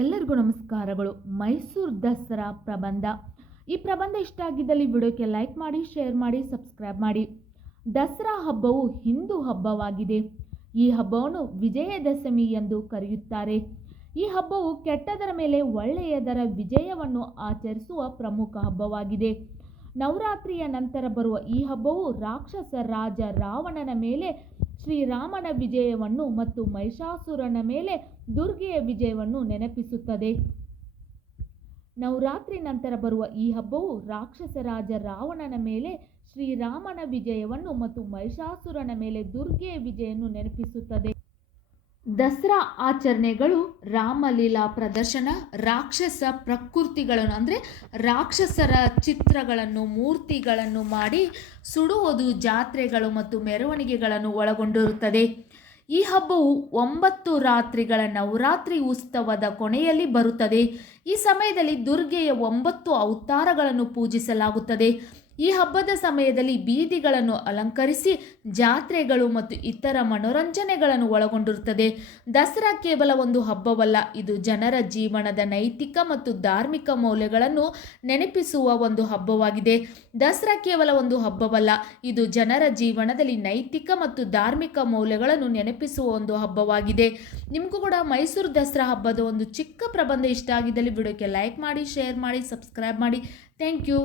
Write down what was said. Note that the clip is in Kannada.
ಎಲ್ಲರಿಗೂ ನಮಸ್ಕಾರಗಳು. ಮೈಸೂರು ದಸರಾ ಪ್ರಬಂಧ. ಈ ಪ್ರಬಂಧ ಇಷ್ಟ ಆಗಿದ್ದಲ್ಲಿ ವಿಡಿಯೋಕ್ಕೆ ಲೈಕ್ ಮಾಡಿ, ಶೇರ್ ಮಾಡಿ, ಸಬ್ಸ್ಕ್ರೈಬ್ ಮಾಡಿ. ದಸರಾ ಹಬ್ಬವು ಹಿಂದೂ ಹಬ್ಬವಾಗಿದೆ. ಈ ಹಬ್ಬವನ್ನು ವಿಜಯದಶಮಿ ಎಂದು ಕರೆಯುತ್ತಾರೆ. ಈ ಹಬ್ಬವು ಕೆಟ್ಟದರ ಮೇಲೆ ಒಳ್ಳೆಯದರ ವಿಜಯವನ್ನು ಆಚರಿಸುವ ಪ್ರಮುಖ ಹಬ್ಬವಾಗಿದೆ. ನವರಾತ್ರಿಯ ನಂತರ ಬರುವ ಈ ಹಬ್ಬವು ರಾಕ್ಷಸ ರಾಜ ರಾವಣನ ಮೇಲೆ ಶ್ರೀರಾಮನ ವಿಜಯವನ್ನು ಮತ್ತು ಮಹಿಷಾಸುರನ ಮೇಲೆ ದುರ್ಗೆಯ ವಿಜಯವನ್ನು ನೆನಪಿಸುತ್ತದೆ. ನವರಾತ್ರಿ ನಂತರ ಬರುವ ಈ ಹಬ್ಬವು ರಾಕ್ಷಸ ರಾಜ ರಾವಣನ ಮೇಲೆ ಶ್ರೀರಾಮನ ವಿಜಯವನ್ನು ಮತ್ತು ಮಹಿಷಾಸುರನ ಮೇಲೆ ದುರ್ಗೆಯ ವಿಜಯವನ್ನು ನೆನಪಿಸುತ್ತದೆ. ದಸರಾ ಆಚರಣೆಗಳು ರಾಮಲೀಲಾ ಪ್ರದರ್ಶನ, ರಾಕ್ಷಸ ಪ್ರಕೃತಿಗಳನ್ನು ಅಂದರೆ ರಾಕ್ಷಸರ ಚಿತ್ರಗಳನ್ನು ಮೂರ್ತಿಗಳನ್ನು ಮಾಡಿ ಸುಡುವುದು, ಜಾತ್ರೆಗಳು ಮತ್ತು ಮೆರವಣಿಗೆಗಳನ್ನು ಒಳಗೊಂಡಿರುತ್ತದೆ. ಈ ಹಬ್ಬವು 9 ರಾತ್ರಿಗಳ ನವರಾತ್ರಿ ಉತ್ಸವದ ಕೊನೆಯಲ್ಲಿ ಬರುತ್ತದೆ. ಈ ಸಮಯದಲ್ಲಿ ದುರ್ಗೆಯ 9 ಅವತಾರಗಳನ್ನು ಪೂಜಿಸಲಾಗುತ್ತದೆ. ಈ ಹಬ್ಬದ ಸಮಯದಲ್ಲಿ ಬೀದಿಗಳನ್ನು ಅಲಂಕರಿಸಿ ಜಾತ್ರೆಗಳು ಮತ್ತು ಇತರ ಮನೋರಂಜನೆಗಳನ್ನು ಒಳಗೊಂಡಿರುತ್ತದೆ. ದಸರಾ ಕೇವಲ ಒಂದು ಹಬ್ಬವಲ್ಲ, ಇದು ಜನರ ಜೀವನದ ನೈತಿಕ ಮತ್ತು ಧಾರ್ಮಿಕ ಮೌಲ್ಯಗಳನ್ನು ನೆನಪಿಸುವ ಒಂದು ಹಬ್ಬವಾಗಿದೆ. ದಸರಾ ಕೇವಲ ಒಂದು ಹಬ್ಬವಲ್ಲ, ಇದು ಜನರ ಜೀವನದಲ್ಲಿ ನೈತಿಕ ಮತ್ತು ಧಾರ್ಮಿಕ ಮೌಲ್ಯಗಳನ್ನು ನೆನಪಿಸುವ ಒಂದು ಹಬ್ಬವಾಗಿದೆ. ನಿಮಗೂ ಕೂಡ ಮೈಸೂರು ದಸರಾ ಹಬ್ಬದ ಒಂದು ಚಿಕ್ಕ ಪ್ರಬಂಧ ಇಷ್ಟ ಆಗಿದ್ದಲ್ಲಿ ವಿಡಿಯೋಕ್ಕೆ ಲೈಕ್ ಮಾಡಿ, ಶೇರ್ ಮಾಡಿ, ಸಬ್ಸ್ಕ್ರೈಬ್ ಮಾಡಿ. Thank you.